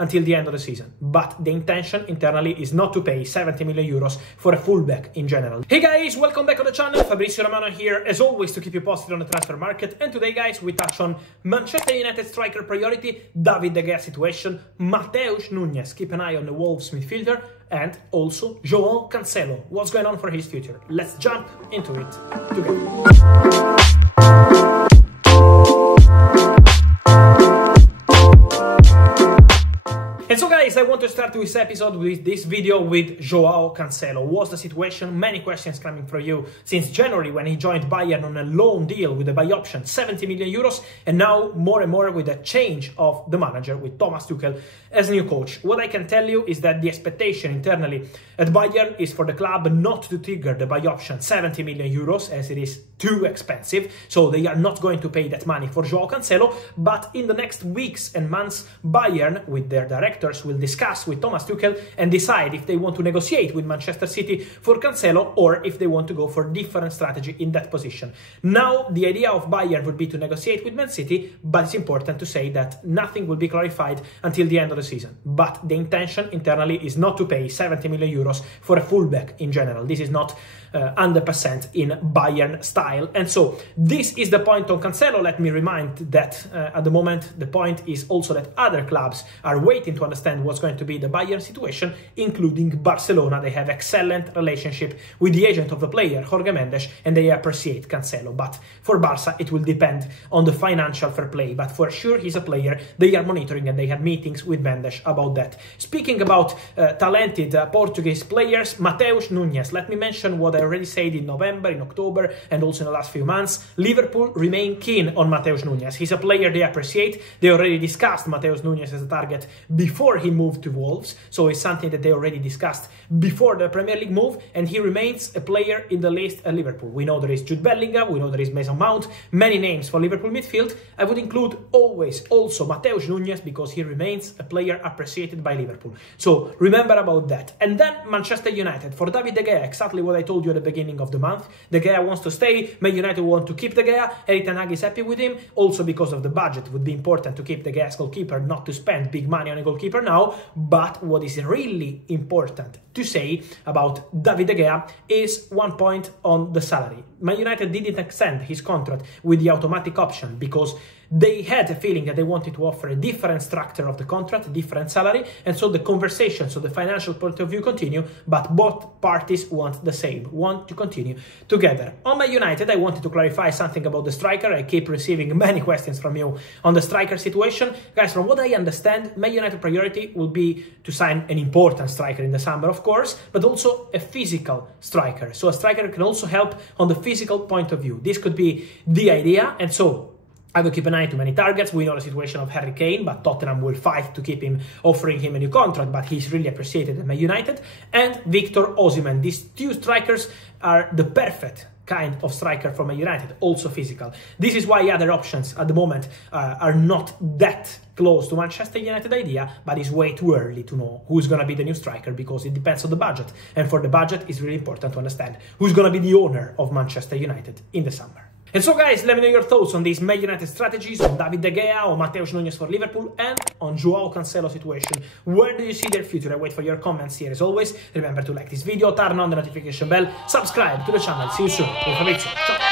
until the end of the season. But the intention internally is not to pay 70 million euros for a fullback in general. Hey guys, welcome back on the channel. Fabrizio Romano here, as always, to keep you posted on the transfer market. And today, guys, we touch on Manchester United striker priority, David De Gea situation, Matheus Nunes, keep an eye on the Wolves midfielder, and also João Cancelo. What's going on for his future? Let's jump into it together. And so guys, I want to start this episode with this video with João Cancelo. What's the situation? Many questions coming from you since January when he joined Bayern on a loan deal with a buy option, 70 million euros, and now more and more with a change of the manager with Thomas Tuchel as new coach. What I can tell you is that the expectation internally at Bayern is for the club not to trigger the buy option 70 million euros as it is too expensive, so they are not going to pay that money for João Cancelo, but in the next weeks and months, Bayern with their director will discuss with Thomas Tuchel and decide if they want to negotiate with Manchester City for Cancelo or if they want to go for different strategy in that position. Now, the idea of Bayern would be to negotiate with Man City, but it's important to say that nothing will be clarified until the end of the season. But the intention internally is not to pay 70 million euros for a fullback in general. This is not 100% in Bayern style. And so this is the point on Cancelo. Let me remind that at the moment the point is also that other clubs are waiting to understand what's going to be the Bayern situation, including Barcelona. They have excellent relationship with the agent of the player, Jorge Mendes, and they appreciate Cancelo. But for Barca, it will depend on the financial fair play. But for sure, he's a player they are monitoring, and they had meetings with Mendes about that. Speaking about talented Portuguese players, Matheus Nunes, let me mention what I already said in November, in October, and also in the last few months. Liverpool remain keen on Matheus Nunes. He's a player they appreciate. They already discussed Matheus Nunes as a target before he moved to Wolves, so it's something that they already discussed before the Premier League move, and he remains a player in the list at Liverpool. We know there is Jude Bellingham, we know there is Mason Mount, many names for Liverpool midfield. I would include always also Matheus Nunes because he remains a player appreciated by Liverpool. So remember about that. And then Manchester United, for David De Gea, exactly what I told you at the beginning of the month. De Gea wants to stay, Man United want to keep De Gea, Erik ten Hag is happy with him, also because of the budget. It would be important to keep De Gea as goalkeeper, not to spend big money on a goalkeeper now. But what is really important to say about David De Gea is one point on the salary. Man United didn't extend his contract with the automatic option because they had a feeling that they wanted to offer a different structure of the contract, a different salary, and so the conversation, so the financial point of view continue, but both parties want the same, want to continue together. On Man United, I wanted to clarify something about the striker. I keep receiving many questions from you on the striker situation. Guys, from what I understand, Man United priority will be to sign an important striker in the summer, of course, but also a physical striker. So a striker can also help on the physical point of view. This could be the idea, and so I will keep an eye to many targets. We know the situation of Harry Kane, but Tottenham will fight to keep him, offering him a new contract, but he's really appreciated at Man United. And Victor Osimhen. These two strikers are the perfect kind of striker for Man United, also physical. This is why other options at the moment are not that close to Manchester United idea, but it's way too early to know who's going to be the new striker because it depends on the budget. And for the budget, it's really important to understand who's going to be the owner of Manchester United in the summer. And so guys, let me know your thoughts on these Man United strategies, on David De Gea, on Matheus Nunes for Liverpool, and on João Cancelo situation. Where do you see their future? I wait for your comments here as always. Remember to like this video, turn on the notification bell, subscribe to the channel. See you soon. With Fabrizio. Ciao.